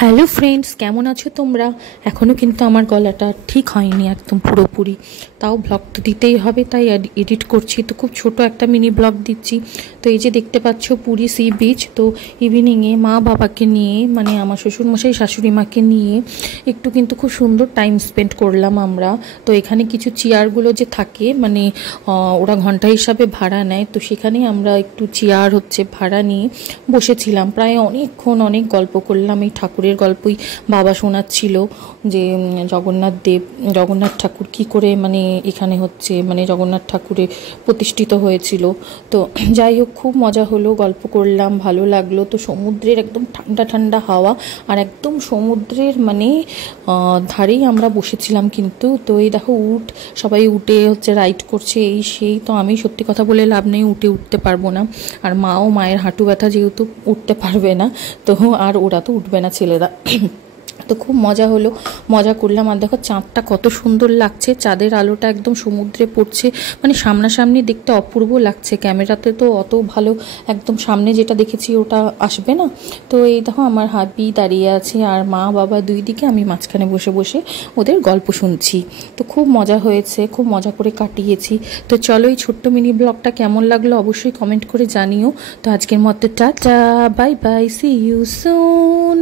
Hello friends, কেমন আছো তোমরা? এখনও কিন্তু আমার গলাটা ঠিক হয়নি একদম পুরোপুরি, তাও ব্লগ তো দিতেই হবে, তাই এডিট করছি। তো খুব ছোট একটা মিনি ব্লগ দিচ্ছি। তো এই যে দেখতে পাচ্ছ পুরী সি বিচ। তো ইভিনিংয়ে মা বাবাকে নিয়ে, মানে আমার শ্বশুরমশাই শাশুড়ি মাকে নিয়ে একটু কিন্তু খুব সুন্দর টাইম স্পেন্ড করলাম আমরা। তো এখানে কিছু চেয়ারগুলো যে থাকে, মানে ওরা ঘন্টা হিসাবে ভাড়া নেয়, তো সেখানে আমরা একটু চেয়ার ভাড়া নিয়ে বসেছিলাম। প্রায় অনেকক্ষণ অনেক গল্প করলাম। এই ঠাকুরের গল্পই বাবা শোনাচ্ছিল যে জগন্নাথ ঠাকুর কি করে মানে এখানে মানে জগন্নাথ ঠাকুরে প্রতিষ্ঠিত হয়েছিল। তো যাই হোক, খুব মজা হলো, গল্প করলাম, ভালো লাগলো। তো সমুদ্রের একদম ঠান্ডা ঠান্ডা হাওয়া, আর একদম সমুদ্রের মানে ধারেই আমরা বসেছিলাম কিন্তু। তো এই দেখো সবাই উঠে রাইড করছে, এই সেই। তো আমি সত্যি কথা বলে লাভ নেই, উঠতে পারবো না। আর মায়ের হাঁটু ব্যথা, যেহেতু উঠতে পারবে না, তো আর ওরা তো উঠবে না, ছেলেরা। তো খুব মজা হলো, মজা করলাম। আর দেখো চাঁদটা কত সুন্দর লাগছে, চাঁদের আলোটা একদম সমুদ্রে পড়ছে, মানে সামনাসামনি দেখতে অপূর্ব লাগছে। ক্যামেরাতে তো অত ভালো একদম সামনে যেটা দেখেছি ওটা আসবে না। তো এই দেখো আমার হাবি দাঁড়িয়ে আছে, আর মা বাবা দুই দিকে, আমি মাঝখানে বসে বসে ওদের গল্প শুনছি। তো খুব মজা হয়েছে, খুব মজা করে কাটিয়েছি। তো চলো, এই ছোট্ট মিনি ব্লগটা কেমন লাগলো অবশ্যই কমেন্ট করে জানিও। তো আজকের মতো tata, bye bye, see you soon.